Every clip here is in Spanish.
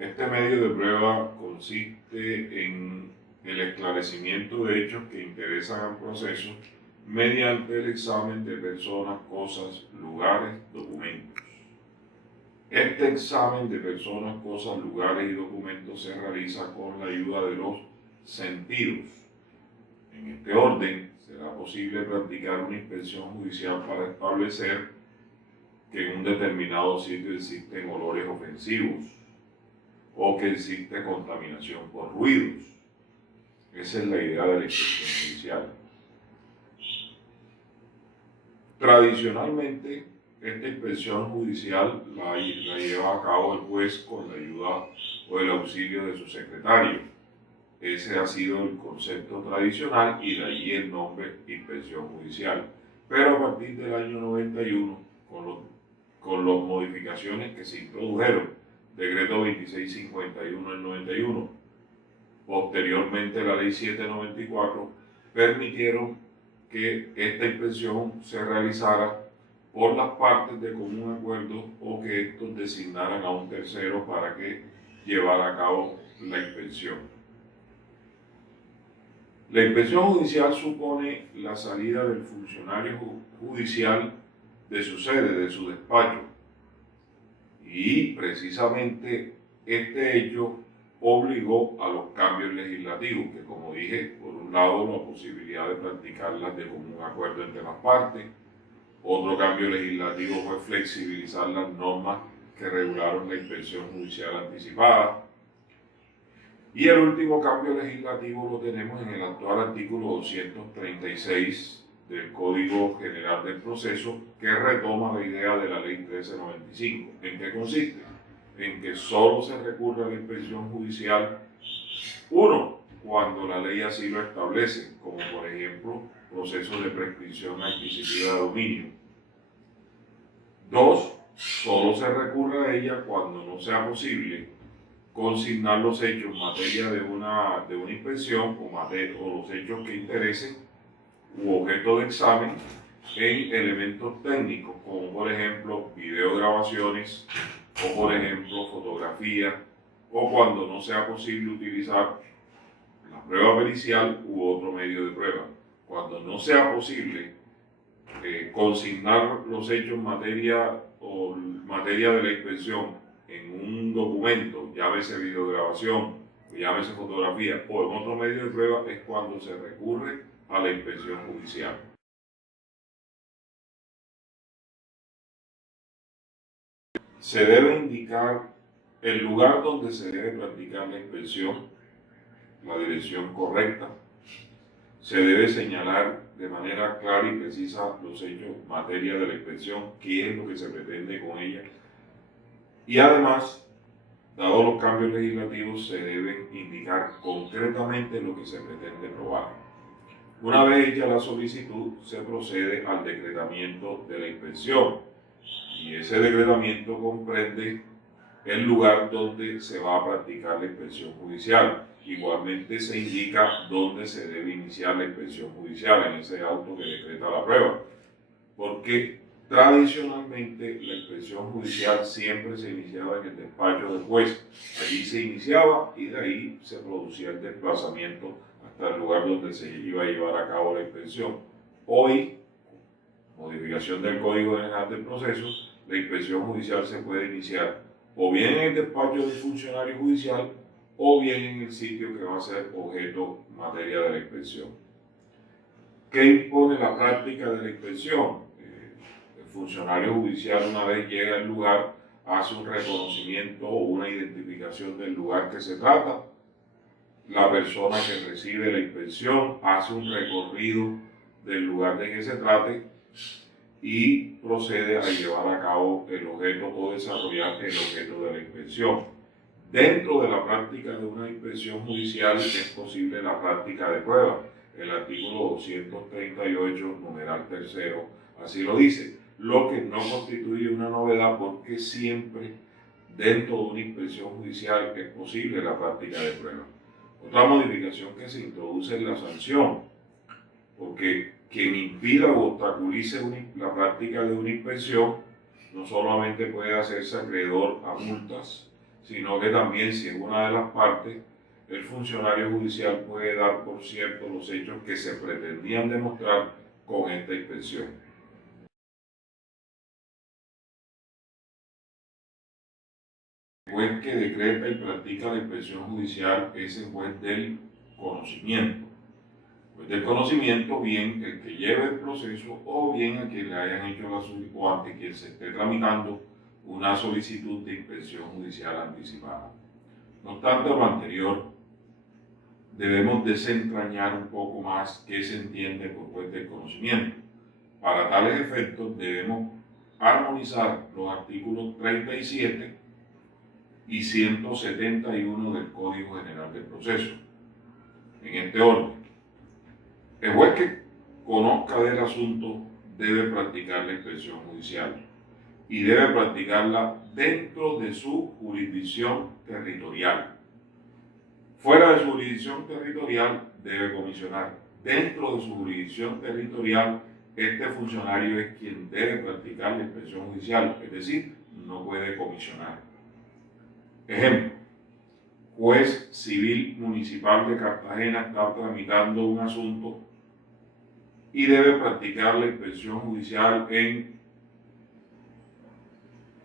Este medio de prueba consiste en el esclarecimiento de hechos que interesan al proceso mediante el examen de personas, cosas, lugares, documentos. Este examen de personas, cosas, lugares y documentos se realiza con la ayuda de los sentidos. En este orden, será posible practicar una inspección judicial para establecer que en un determinado sitio existen olores ofensivos o que existe contaminación por ruidos. Esa es la idea de la inspección judicial. Tradicionalmente, esta inspección judicial la lleva a cabo el juez con la ayuda o el auxilio de su secretario. Ese ha sido el concepto tradicional y de allí el nombre inspección judicial. Pero a partir del año 91, con las modificaciones que se introdujeron, decreto 2651 del 91, posteriormente la ley 794, permitieron que esta inspección se realizara por las partes de común acuerdo o que estos designaran a un tercero para que llevara a cabo la inspección. La inspección judicial supone la salida del funcionario judicial de su sede, de su despacho, y precisamente este hecho obligó a los cambios legislativos, que como dije, por un lado la posibilidad de practicarlas de común acuerdo entre las partes, otro cambio legislativo fue flexibilizar las normas que regularon la inspección judicial anticipada, y el último cambio legislativo lo tenemos en el actual artículo 236 del Código General del Proceso, que retoma la idea de la Ley 1395. ¿En qué consiste? En que solo se recurre a la inspección judicial, uno, cuando la ley así lo establece, como por ejemplo procesos de prescripción adquisitiva de dominio. Dos, solo se recurre a ella cuando no sea posible consignar los hechos en materia de una inspección o los hechos que interesen u objeto de examen en elementos técnicos, como por ejemplo videograbaciones o por ejemplo fotografía, o cuando no sea posible utilizar la prueba pericial u otro medio de prueba. Cuando no sea posible consignar los hechos en materia de la inspección en un documento, llámese videograbación, llámese fotografía o en otro medio de prueba, es cuando se recurre a la inspección judicial. Se debe indicar el lugar donde se debe practicar la inspección, la dirección correcta. Se debe señalar de manera clara y precisa los hechos en materia de la inspección, qué es lo que se pretende con ella. Y además, dados los cambios legislativos, se deben indicar concretamente lo que se pretende probar. Una vez hecha la solicitud, se procede al decretamiento de la inspección, y ese decretamiento comprende el lugar donde se va a practicar la inspección judicial. Igualmente se indica dónde se debe iniciar la inspección judicial en ese auto que decreta la prueba, porque tradicionalmente la inspección judicial siempre se iniciaba en el despacho del juez. Allí se iniciaba y de ahí se producía el desplazamiento hasta el lugar donde se iba a llevar a cabo la inspección. Hoy, modificación del Código General del Proceso, la inspección judicial se puede iniciar o bien en el despacho del funcionario judicial o bien en el sitio que va a ser objeto materia de la inspección. ¿Qué impone la práctica de la inspección? El funcionario judicial, una vez llega al lugar, hace un reconocimiento o una identificación del lugar que se trata. La persona que recibe la inspección hace un recorrido del lugar de que se trate y procede a llevar a cabo el objeto o desarrollar el objeto de la inspección. Dentro de la práctica de una inspección judicial es posible la práctica de prueba. El artículo 238, numeral tercero, así lo dice, lo que no constituye una novedad porque siempre dentro de una inspección judicial es posible la práctica de prueba. Otra modificación que se introduce es la sanción, porque quien impida o obstaculice la práctica de una inspección no solamente puede hacerse acreedor a multas, sino que también, si es una de las partes, el funcionario judicial puede dar por cierto los hechos que se pretendían demostrar con esta inspección. El juez que decreta y practica la inspección judicial es el juez del conocimiento. El juez del conocimiento, bien el que lleve el proceso o bien a quien le hayan hecho la solicitud o ante quien se esté tramitando una solicitud de inspección judicial anticipada. No obstante lo anterior, debemos desentrañar un poco más qué se entiende por juez del conocimiento. Para tales efectos debemos armonizar los artículos 37 y 171 del Código General del Proceso. En este orden, el juez que conozca del asunto debe practicar la inspección judicial y debe practicarla dentro de su jurisdicción territorial. Fuera de su jurisdicción territorial debe comisionar. Dentro de su jurisdicción territorial, este funcionario es quien debe practicar la inspección judicial, es decir, no puede comisionar. Ejemplo, juez civil municipal de Cartagena está tramitando un asunto y debe practicar la inspección judicial en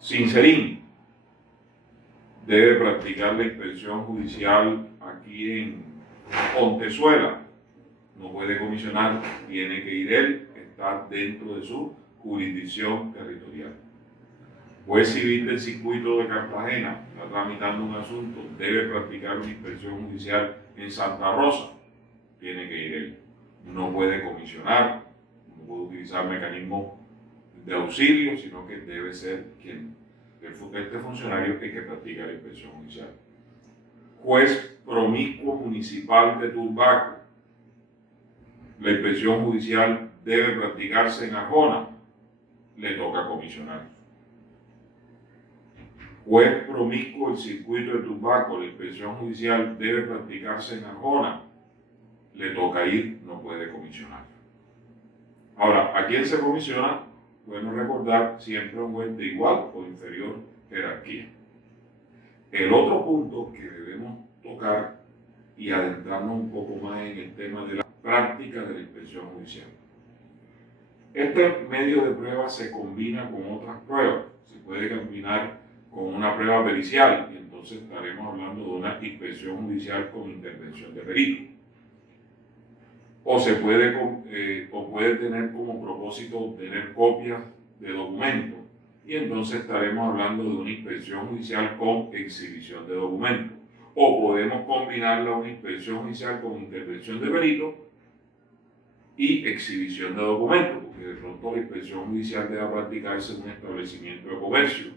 Sincerín. Debe practicar la inspección judicial aquí en Pontezuela. No puede comisionar, tiene que ir él, está dentro de su jurisdicción territorial. Juez civil del circuito de Cartagena está tramitando un asunto, debe practicar una inspección judicial en Santa Rosa, tiene que ir él. No puede comisionar, no puede utilizar mecanismos de auxilio, sino que debe ser este funcionario que practica la inspección judicial. Juez promiscuo municipal de Turbaco. La inspección judicial debe practicarse en Arjona, le toca comisionar. Juez promiscuo del circuito de Turbaco, la inspección judicial debe practicarse en Arjona, le toca ir, no puede comisionar. Ahora, ¿a quién se comisiona? Bueno, recordar siempre un juez de igual o inferior jerarquía. El otro punto que debemos tocar y adentrarnos un poco más en el tema de la práctica de la inspección judicial. Este medio de prueba se combina con otras pruebas. Se puede combinar con una prueba pericial y entonces estaremos hablando de una inspección judicial con intervención de perito. O puede tener como propósito obtener copias de documentos y entonces estaremos hablando de una inspección judicial con exhibición de documentos. O podemos combinarla una inspección judicial con intervención de perito y exhibición de documentos, porque de pronto la inspección judicial debe practicarse en un establecimiento de comercio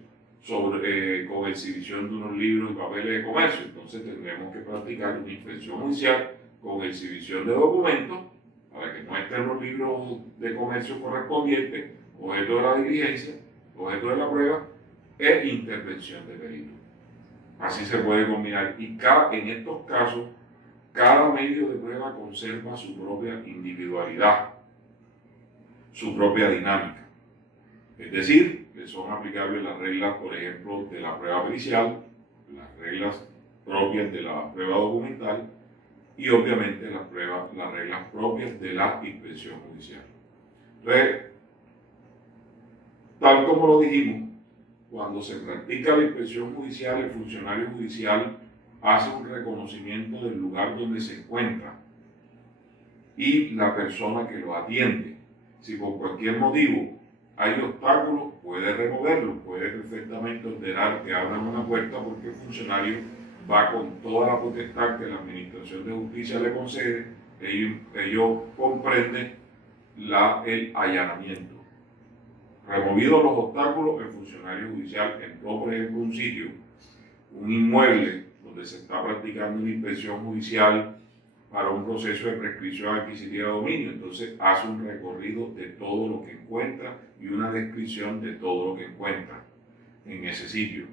con exhibición de unos libros y papeles de comercio. Entonces tendremos que practicar una inspección judicial con exhibición de documentos para que muestren los libros de comercio correspondientes, objeto de la diligencia, objeto de la prueba e intervención de perito. Así se puede combinar y en estos casos cada medio de prueba conserva su propia individualidad, su propia dinámica. Es decir, que son aplicables las reglas, por ejemplo, de la prueba pericial, las reglas propias de la prueba documental y obviamente las reglas propias de la inspección judicial. Entonces, tal como lo dijimos, cuando se practica la inspección judicial, el funcionario judicial hace un reconocimiento del lugar donde se encuentra y la persona que lo atiende. Si por cualquier motivo hay obstáculos, puede removerlos, puede perfectamente ordenar que abran una puerta porque el funcionario va con toda la potestad que la Administración de Justicia le concede, ellos comprenden el allanamiento. Removidos los obstáculos, el funcionario judicial entró, por ejemplo, a un sitio, un inmueble donde se está practicando una inspección judicial para un proceso de prescripción adquisitiva de dominio. Entonces hace un recorrido de todo lo que encuentra y una descripción de todo lo que encuentra en ese sitio.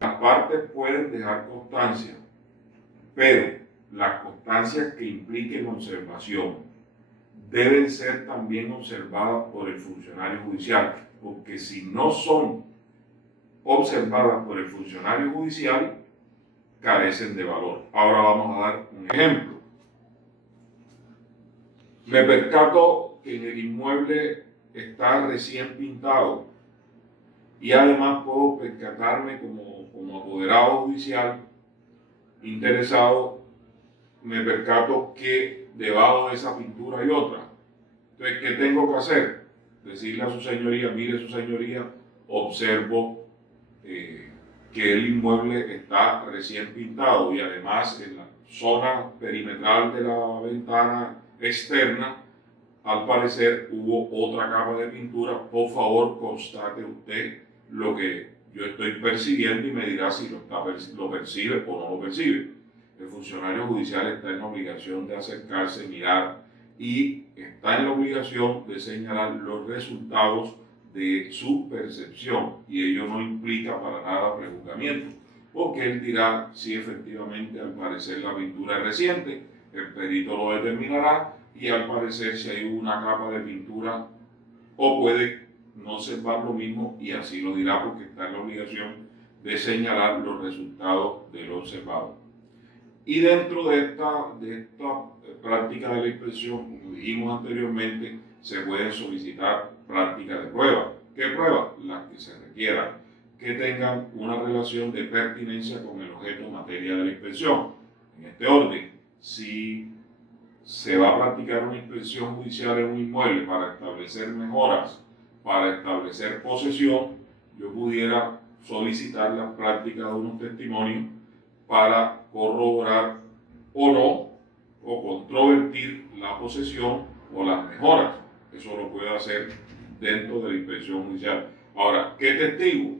Las partes pueden dejar constancia, pero las constancias que impliquen observación deben ser también observadas por el funcionario judicial, porque si no son observadas por el funcionario judicial carecen de valor. Ahora vamos a dar un ejemplo. Me percato que en el inmueble está recién pintado y además puedo percatarme como apoderado judicial interesado, me percato que debajo de esa pintura hay otra. Entonces, ¿qué tengo que hacer? Decirle a su señoría, mire su señoría, observo que el inmueble está recién pintado y además en la zona perimetral de la ventana externa, al parecer hubo otra capa de pintura. Por favor, constate usted lo que yo estoy percibiendo y me dirá si lo percibe o no lo percibe. El funcionario judicial está en la obligación de acercarse, mirar y está en la obligación de señalar los resultados de su percepción, y ello no implica para nada prejuzgamiento, porque él dirá si efectivamente al parecer la pintura es reciente, el perito lo determinará, y al parecer si hay una capa de pintura o puede no observar lo mismo, y así lo dirá porque está en la obligación de señalar los resultados del observado. Y dentro de esta práctica de la inspección, como dijimos anteriormente, se pueden solicitar prácticas de prueba. ¿Qué pruebas? Las que se requieran, que tengan una relación de pertinencia con el objeto o materia de la inspección. En este orden, si se va a practicar una inspección judicial en un inmueble para establecer mejoras, para establecer posesión, yo pudiera solicitar la práctica de unos testimonios para corroborar o no, o controvertir la posesión o las mejoras. Eso lo puede hacer dentro de la inspección judicial. Ahora, ¿qué testigo?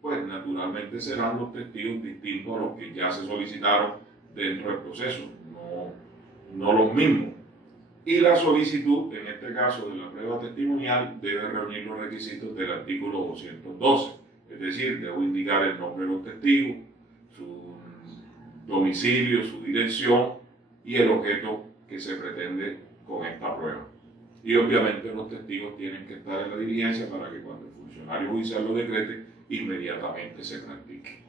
Pues naturalmente serán los testigos distintos a los que ya se solicitaron dentro del proceso, no los mismos. Y la solicitud, en este caso de la prueba testimonial, debe reunir los requisitos del artículo 212, es decir, debo indicar el nombre de los testigos, su domicilio, su dirección y el objeto que se pretende con esta prueba. Y obviamente los testigos tienen que estar en la diligencia para que cuando el funcionario judicial lo decrete, inmediatamente se practique.